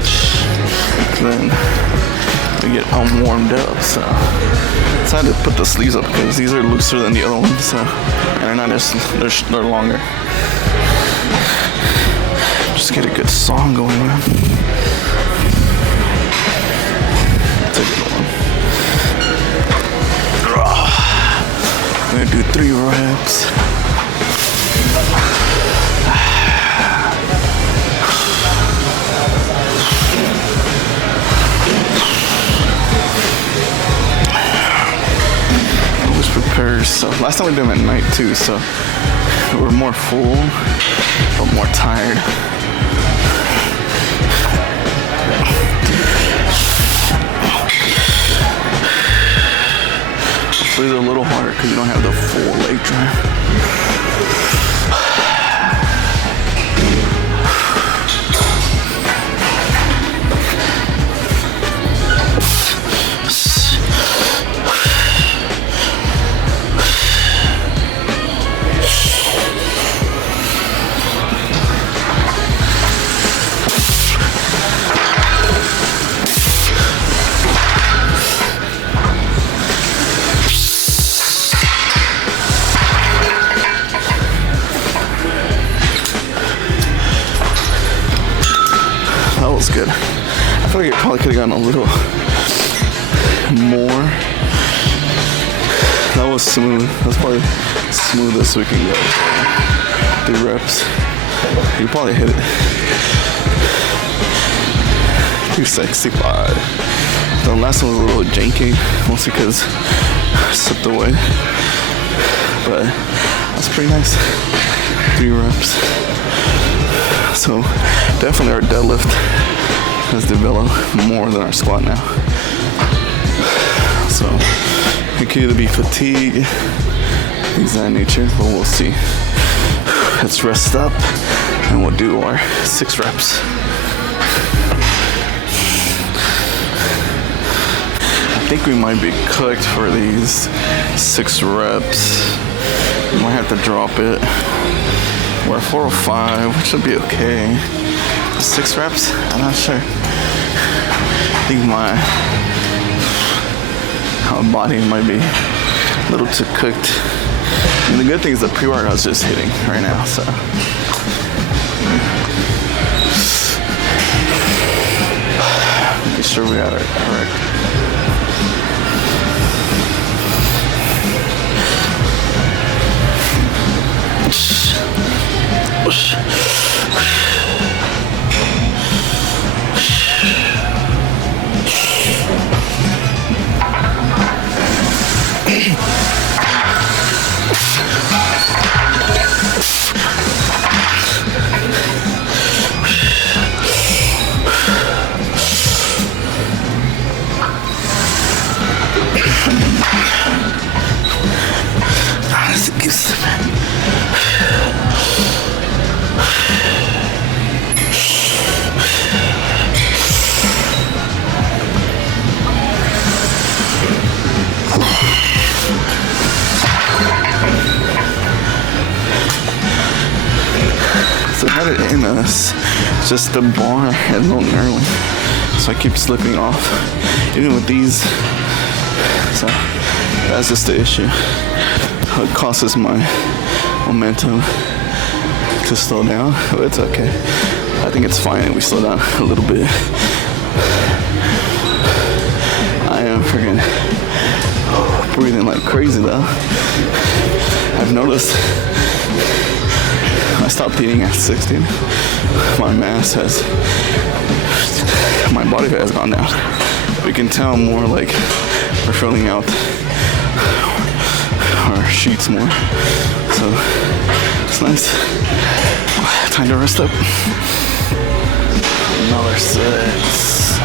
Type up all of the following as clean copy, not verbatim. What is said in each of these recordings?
much, then we get warmed up. So I decided to put the sleeves up because these are looser than the other ones, so, and they're not as they're longer. Just get a good song going, man. That's a good one. I'm gonna do 3 reps. Always prepares. So last time we did them at night too, so we're more full but more tired. These are a little harder because you don't have the full leg drive. Good. I feel like it probably could have gotten a little more. That was smooth. That's probably the smoothest we can go. 3 reps. You probably hit it. 265. The last one was a little janky, mostly because I slipped away. But that's pretty nice. 3 reps. So definitely our deadlift has developed more than our squat now. So it could either be fatigue, things of that nature, but we'll see. Let's rest up and we'll do our 6 reps. I think we might be cooked for these 6 reps. We might have to drop it. We're at 405, which should be okay. 6 reps? I'm not sure. I think my body might be a little too cooked. And the good thing is the pre-workout's just hitting right now, so. Making sure we got it correct. So I had it in us, just the bar had no knurling, so I keep slipping off, even with these. So that's just the issue. It causes my momentum to slow down, but it's okay. I think it's fine if we slow down a little bit. I am freaking breathing like crazy though. I've noticed I stopped eating at 60. My body fat has gone down. We can tell more like we're filling out our sheets more. So it's nice. Time to rest up. Another 6.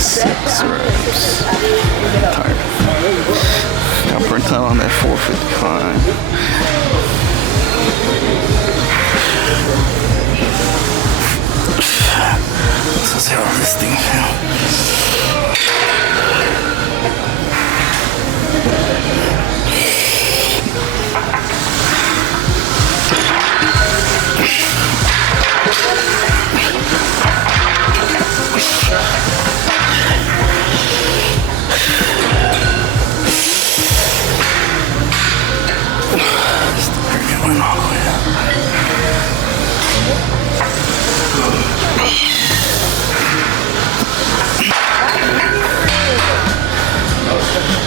Six reps. Tired. Got burnt out on that 455. Let's see how this thing feels. All the way up.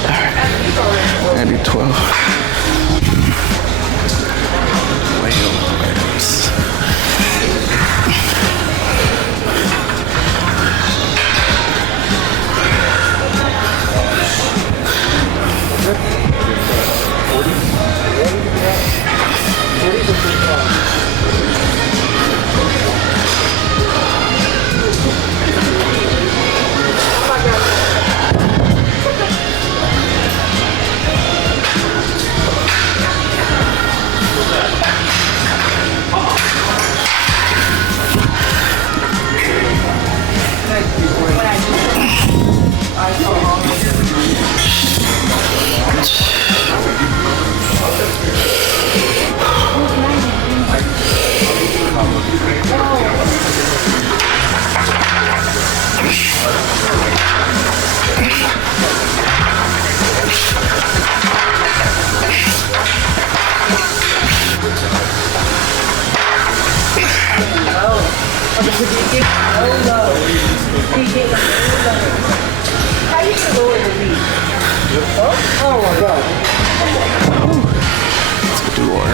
Alright, I do 12. Whales. Oh my God. Let's go do our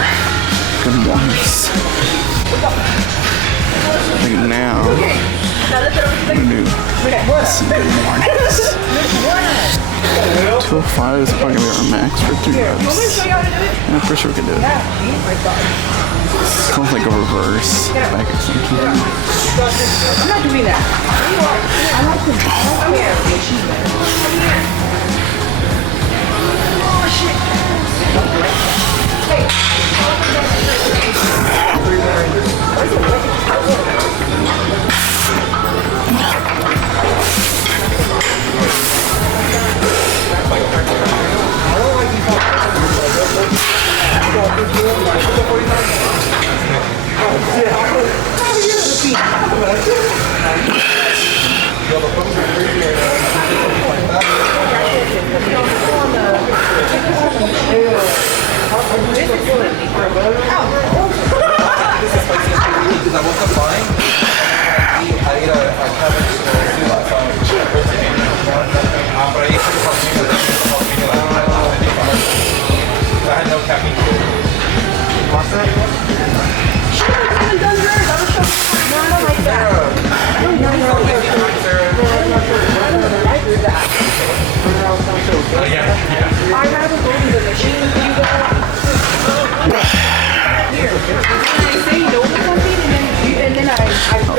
good mornings. I think now I'm gonna do some good mornings. 205 is probably gonna be our max for 3 reps. Yeah, I'm pretty sure we can do it. It's almost like a reverse back extension. I'm not doing that. I like to come here. Oh shit. Hey.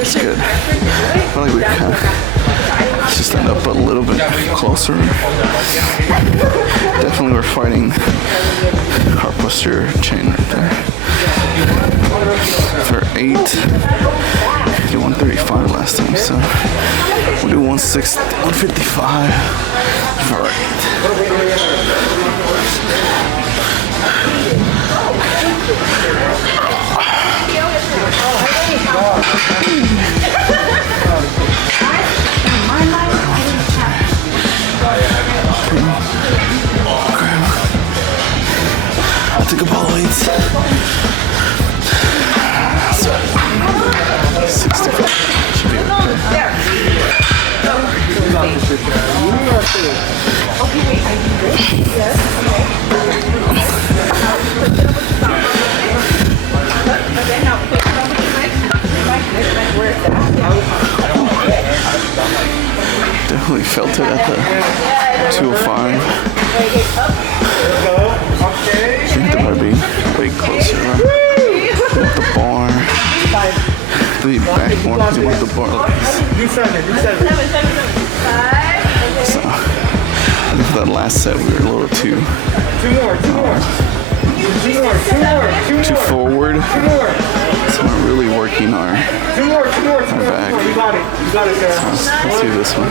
That's good. I feel like we kind of just end up a little bit closer. Definitely we're fighting our posterior chain right there. For 8, we did 135 last time, so we'll do 155 for 8. I'll take up all the weights. 65 should be okay. So at the 205. I think that might be way closer. With the bar. The back more because you want the bar like this. So, I think for that last set we were a little too forward. So we're really working our back. So let's do this one.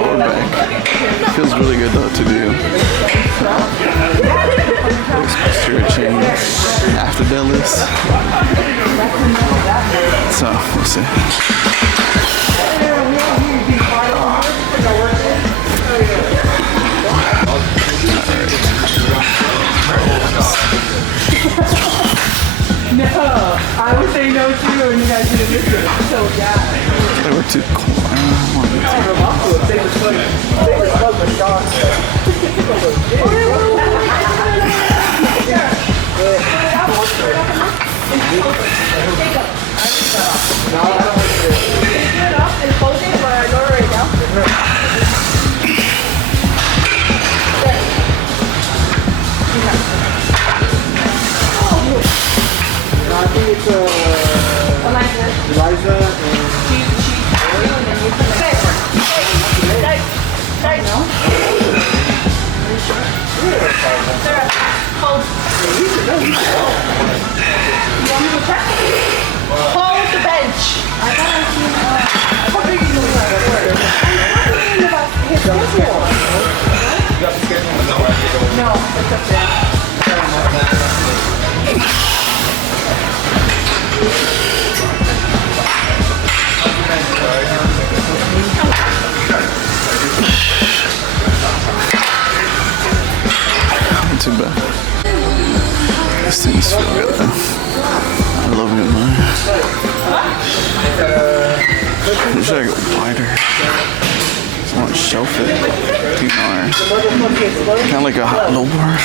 Lower back. Feels really good though to do. Posterior chain after deadlifts. So we'll see. No, I would say no too, and you guys didn't listen. So yeah. They were too cool. I think it's Eliza and hold the bench. I thought I seen his schedule. No, it's up there. Not too bad. This thing's feel good though. I love it, man. I should go wider. I want to shelf it. Kind of like a hot low bar.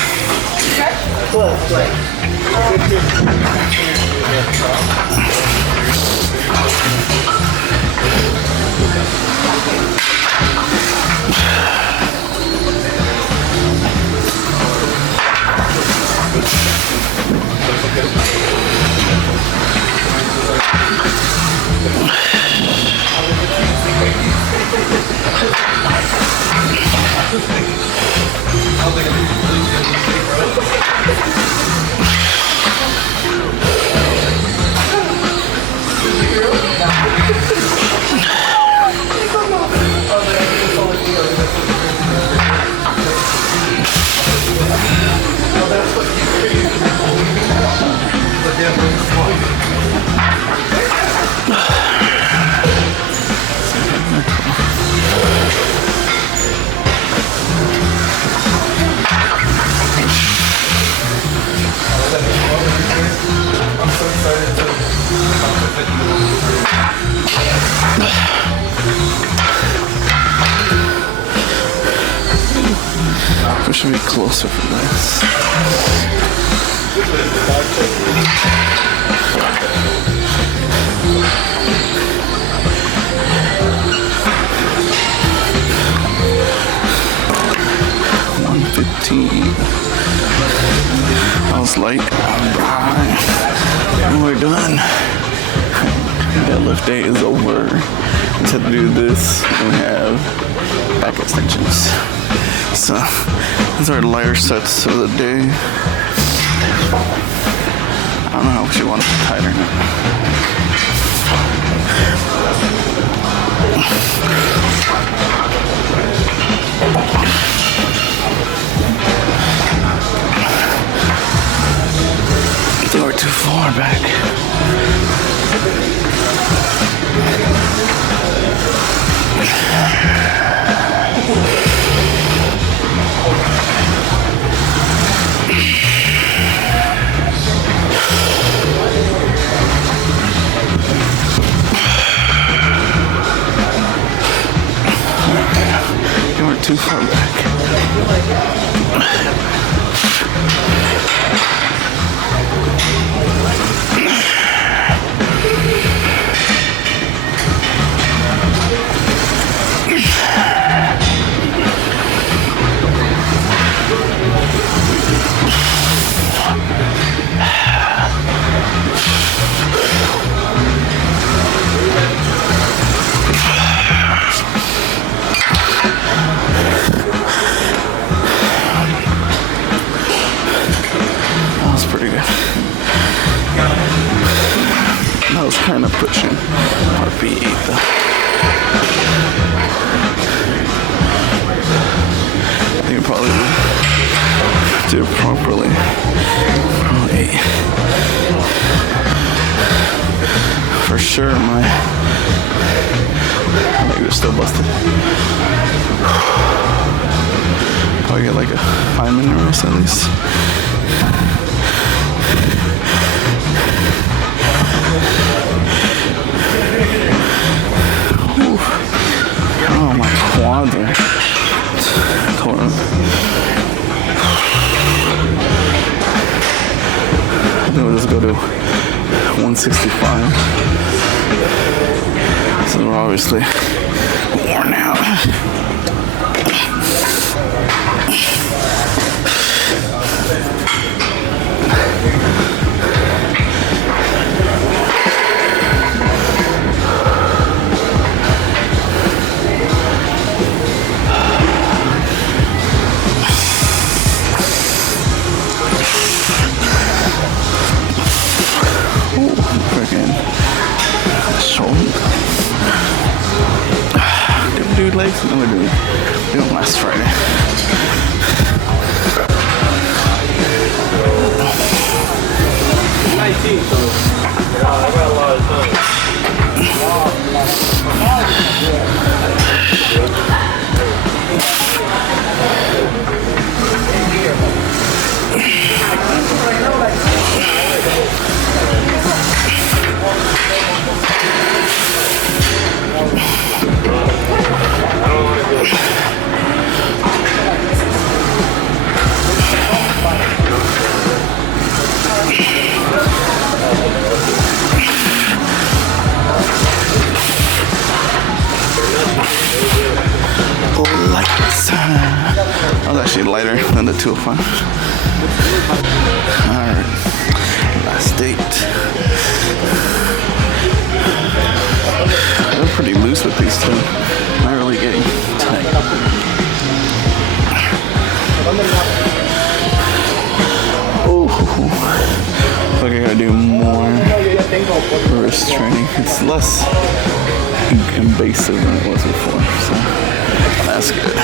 We should be closer for this. I was like, alright, and we're done. Deadlift day is over. We just have to do this, and we have back extensions. So, these are lighter sets of the day. I don't know how much you want to tighten it. They were too far back. They were too far back. pushing RP8 though. I think I probably do it properly. Probably 8. For sure, my leg is still busted. Probably get like a 5-minute rest at least. Ooh. Oh, my quads are torn up. I think we'll just go to 165. So we're obviously worn out. Dude, legs? No, we don't last Friday. I got a lot of time. Lights. That was actually lighter than the 205. Alright, last date. They're pretty loose with these two. Not really getting tight. Ooh. I think I gotta do more wrist training. It's less invasive than it was before, so that's good.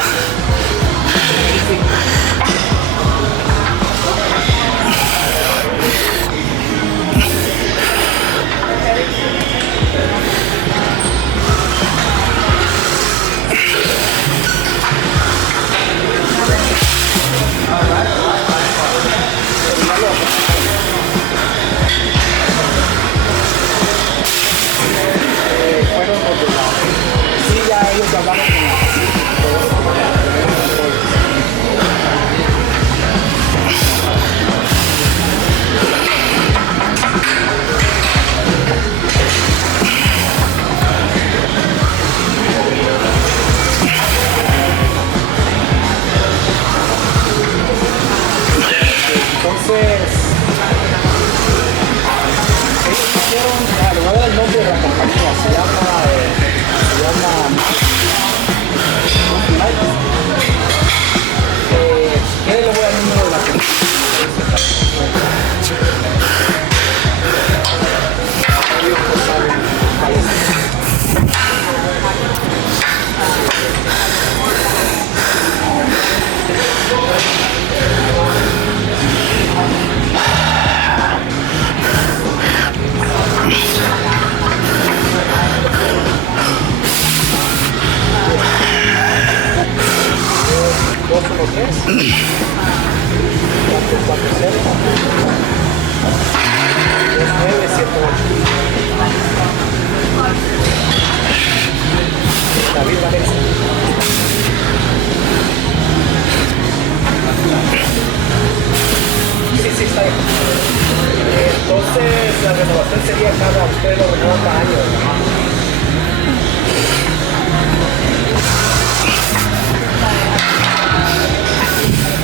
Entonces la renovación sería cada usted lo renueva cada año.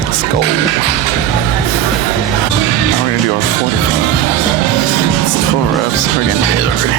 Let's go. Now we're gonna do our 45. It's 12 reps. We're getting hit already.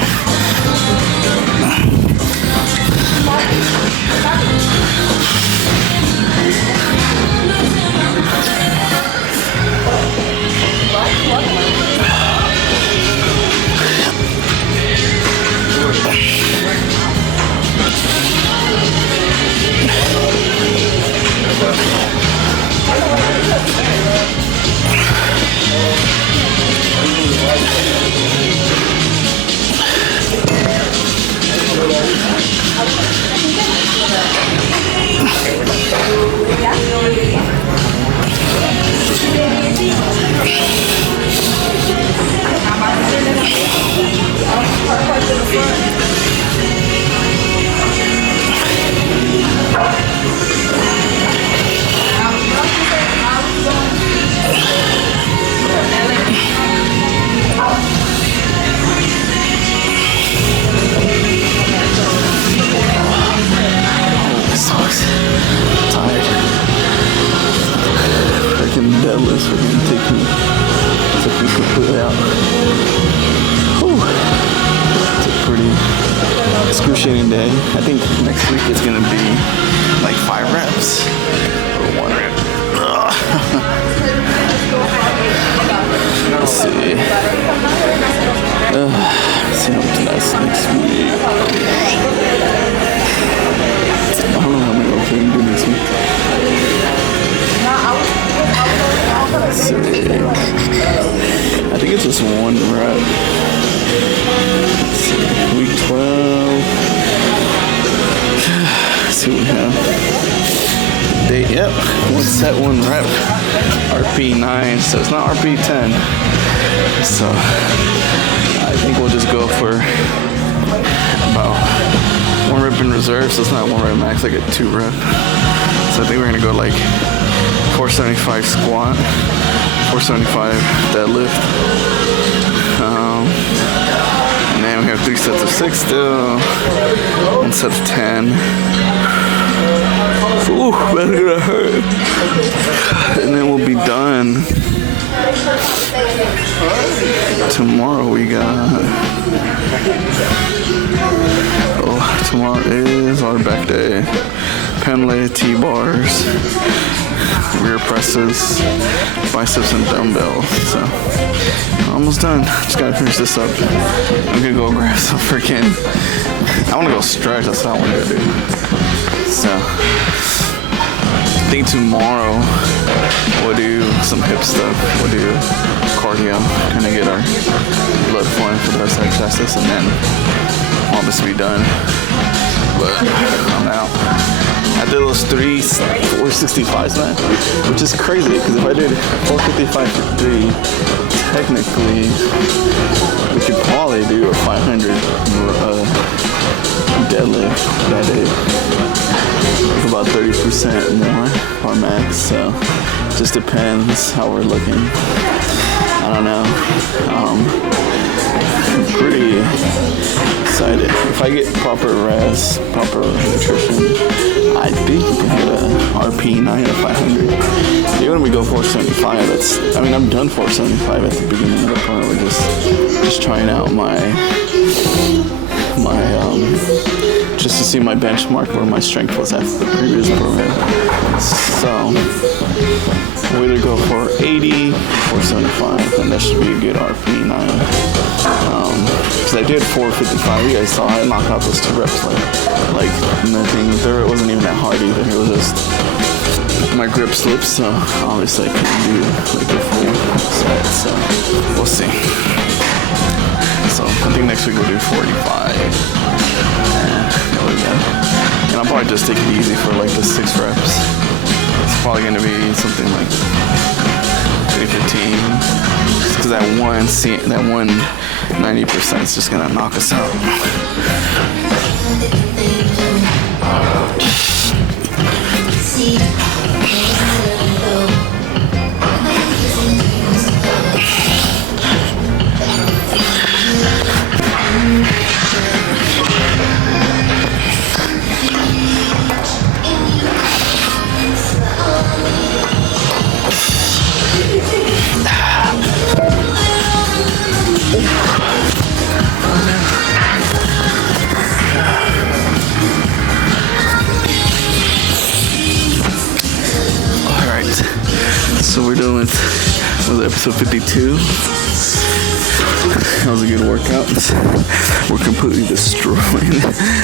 deadlifts were gonna take me completely out. Whew. It's a pretty excruciating day. I think next week is gonna be like 5 reps or 1 rep. Let's see. See how much that's next week. I don't know how many reps we're gonna do next week. Let's see. I think it's just 1 rep. Let's see. Week 12. Let's see what we have. Yep, 1 set, 1 rep. RP 9, so it's not RP 10. So I think we'll just go for about 1 rep in reserve, so it's not 1 rep max, like a 2 rep. So I think we're gonna go like 475 squat, 475 deadlift. And then we have 3 sets of 6 still, 1 set of 10. Ooh, that's gonna hurt. And then we'll be done. Tomorrow we got... tomorrow is our back day. Pendlay, T-bars, rear presses, biceps, and dumbbells. So, almost done. Just gotta finish this up. I'm gonna go grab some freaking... I wanna go stretch, that's what I wanna go do. So, I think tomorrow we'll do some hip stuff. We'll do cardio, kind of get our blood flowing for the rest of the exercises, and then all this will be done. But I'm out. I did those 3 465s, man, which is crazy because if I did 455 for 3, technically we could probably do a 500 deadlift that day. About 30% more our max, so just depends how we're looking. I don't know. I'm pretty excited. If I get proper rest, proper nutrition, I think we can hit a RP 9 or 500. Even when we go 475, I'm done 475 at the beginning of the program. We're just trying out my just to see my benchmark where my strength was at the previous program. So we'll either go for 80 or 75, and that should be a good RP 9. Because I did 455, you guys saw I knocked out those 2 reps like nothing. It wasn't even that hard either. It was just my grip slipped, so obviously I couldn't do like the full set. So we'll see. So I think next week we'll do 45. And I'll probably just take it easy for like the 6 reps. It's probably gonna be something like 315. Just because that 90% is just gonna knock us out. So we're doing with episode 52. That was a good workout. We're completely destroyed.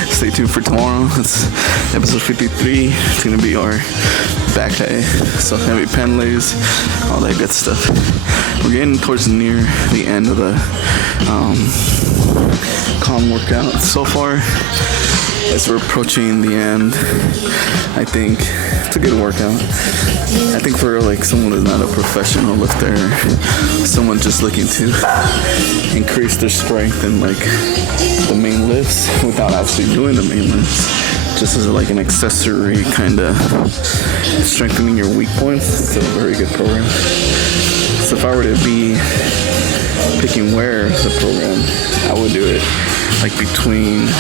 Stay tuned for tomorrow. It's episode 53. It's gonna be our back day. So heavy pendlays, all that good stuff. We're getting towards near the end of the calm workout. So far, as we're approaching the end, I think it's a good workout. I think for like someone who's not a professional lifter, someone just looking to increase their strength in like the main lifts without actually doing the main lifts, just as like an accessory kind of strengthening your weak points, it's a very good program. So if I were to be picking where the program, I would do it like between,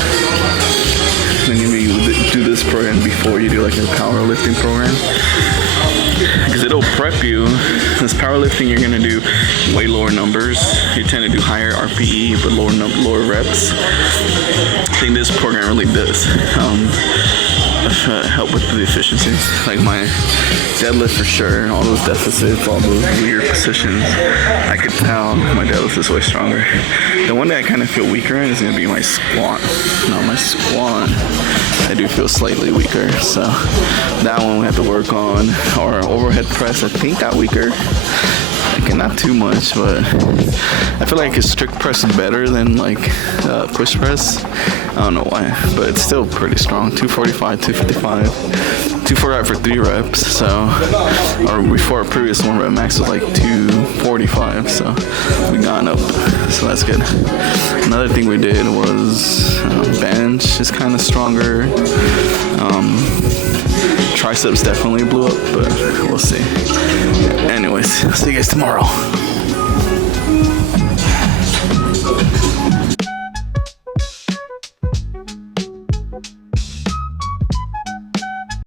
then maybe you do this program before you do like a powerlifting program. because it'll prep you. This powerlifting, you're gonna do way lower numbers. You tend to do higher RPE but lower reps. I think this program really does help with the efficiency. Like my deadlift for sure, all those deficits, all those weird positions, I could tell my deadlift is way stronger. The one that I kind of feel weaker in is gonna be my squat. No, my squat, I do feel slightly weaker, so that one we have to work on. Or overhead press, I think got weaker. Like, not too much, but I feel like a strict press is better than like push press. I don't know why, but it's still pretty strong. 245, 255, 245 for 3 reps. So, or before our previous one rep max was like 245. So we gone up. So that's good. Another thing we did was bench is kind of stronger. Triceps definitely blew up, but we'll see. Anyways, see you guys tomorrow.